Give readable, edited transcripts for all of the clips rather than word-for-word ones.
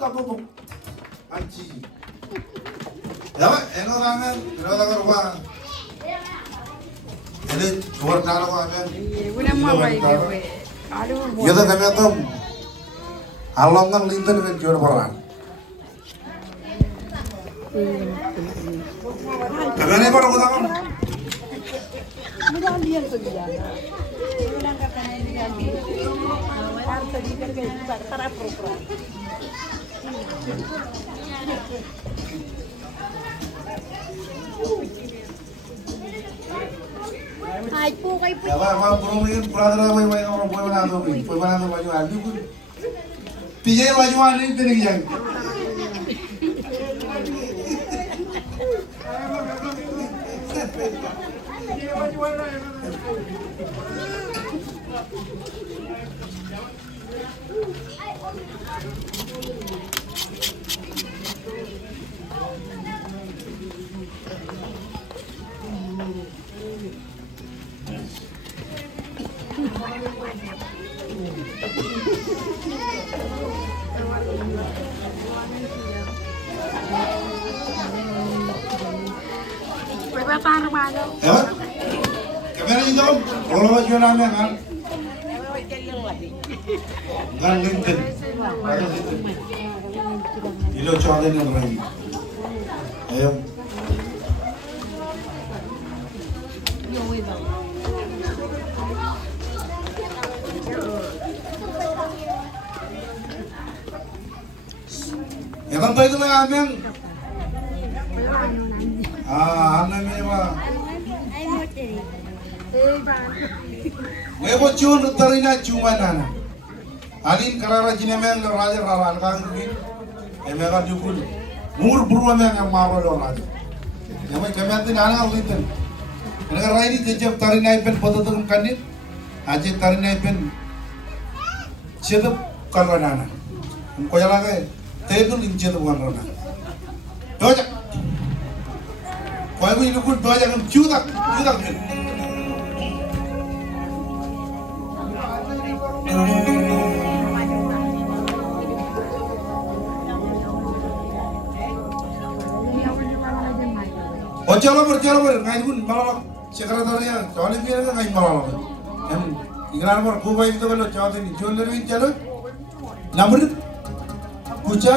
Kapupuk anci. Ya, enorangan, enorangan wa. Ini luar nalo amen. Udah mau baik we. Aduh. Kita kami atom. Alongan linten dengan jual peran. Kami apa orang utama? Mudah lihat tuh dia. Udah katanya ini lagi. Harus dikir kayak para pro. Ay po kay po. Apa burung ini pernah orang boleh menantu bajuan juga. Pijai bajuan ini tidak yang. Ya, kamera itu, kalau baju namanya kan, kan linten, ilo coba dengan lagi, ayo. Ya kan itu lah ameng. Anaknya apa? Webo cun terina cuma nana. Alin karara jinemeng raja rawan kang gini. Emegan jukul. Mur buru emeng yang maro lo raja. Yang kemetin anak alitin. Negara ini jejak tarina ipen foto tuh kandil. Aje tarina ipen. Cetup kalwanana. Kau jalan ke? Tedu lincetup kalwanana. Dojak. Kau ini lukul dojak kan jutak. Jalan ber, ngain pun malah sekretarinya, soalnya dia kan ngain malah. Yang ingin nomor kubai itu kalau jauh ini, jual lebih jalan. Nomor kuca.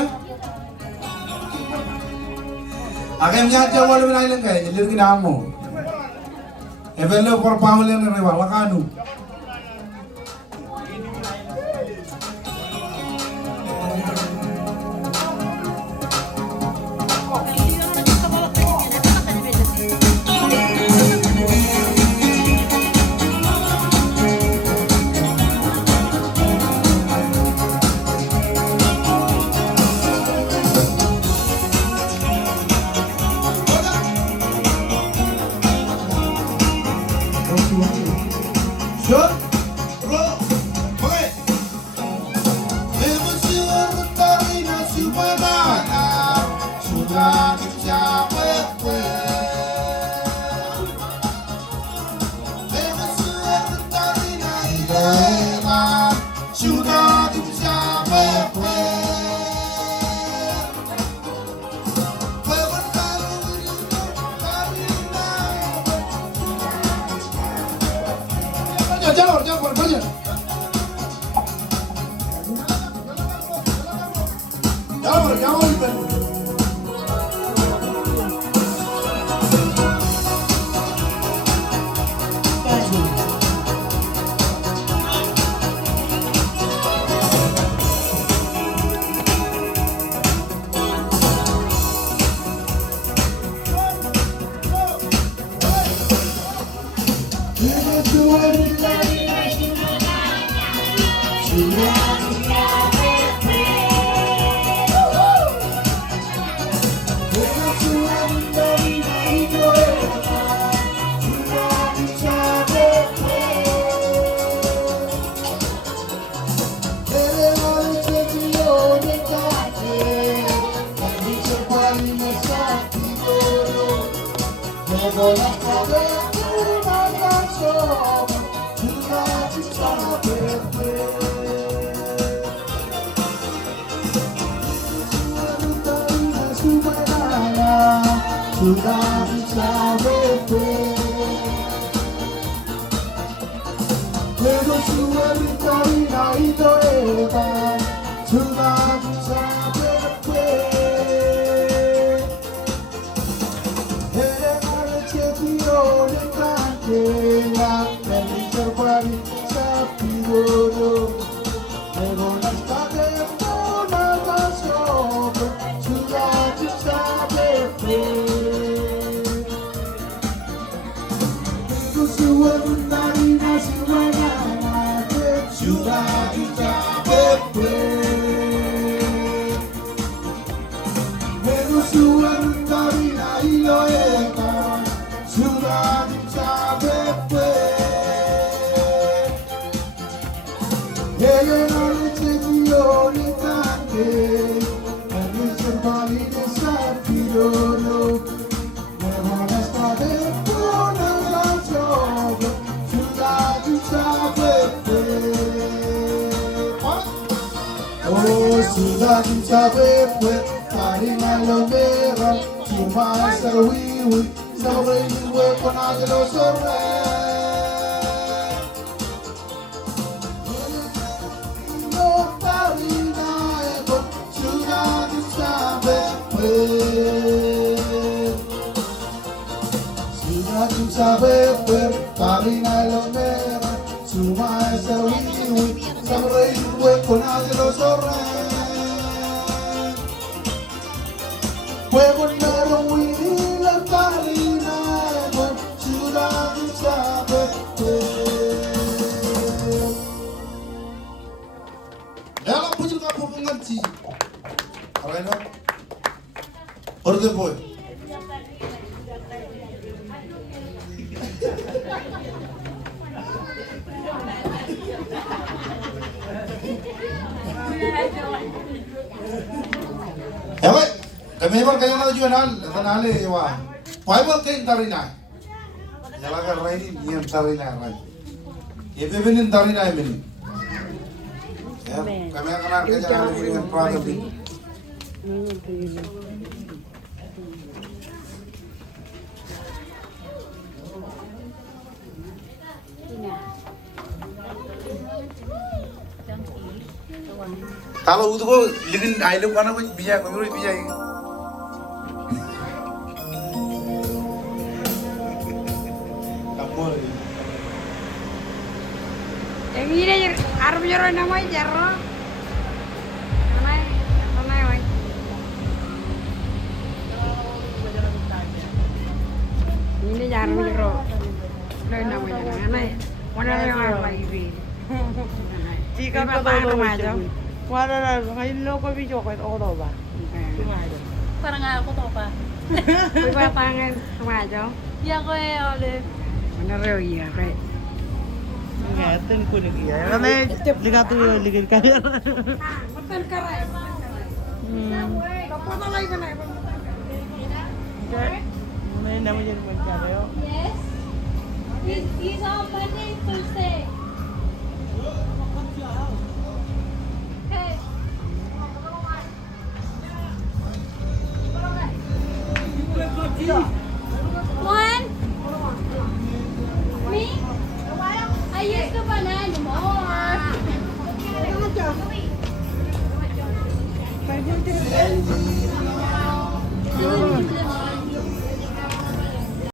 Akan nyaca walau menaik lengkai, jadi kita amu. Evelo por pamela ni rival, kanu. sudah bisa pero suelta y doeva sudah bisa sudah mencapai karena lo merah cuma serwiwi sampai gue pernah jelas sore lo karena lo sudah mencapai karena lo merah cuma serwiwi sampai gue pernah jelas sore Puedo no huir la carina, sudah sabe. Dalam punya kapu pengaji, apa itu? Order boy. Ewe. Kami kayo na jualan, tanali wa. Fiber kain tarina. Jalaga raini niam tarina rai. Ebe benin tarina benin. Ya, kami akan kerja dengan dengan praktisi. Kalau itu kok lirin aile kana kok bisa kami bisa. Yang ini arep nyoro namanya jaro. Anai, woi. Ini jaro nyoro. Lo namanya anai. Mana yang lagi. Jika patah remaja. Wala ngayon lo ko video ko ito ba? Parang ako to pa. May patangan remaja. Ya ko Olive. Mana reo iya kay. Ngayon ko ni iya. Ano ligato yo ligid kaya. Matan karay. Kapona lagi ka na. May naman yung magkano. Yes. He's on Monday, Thursday. Okay. One. Me? I used the banana more.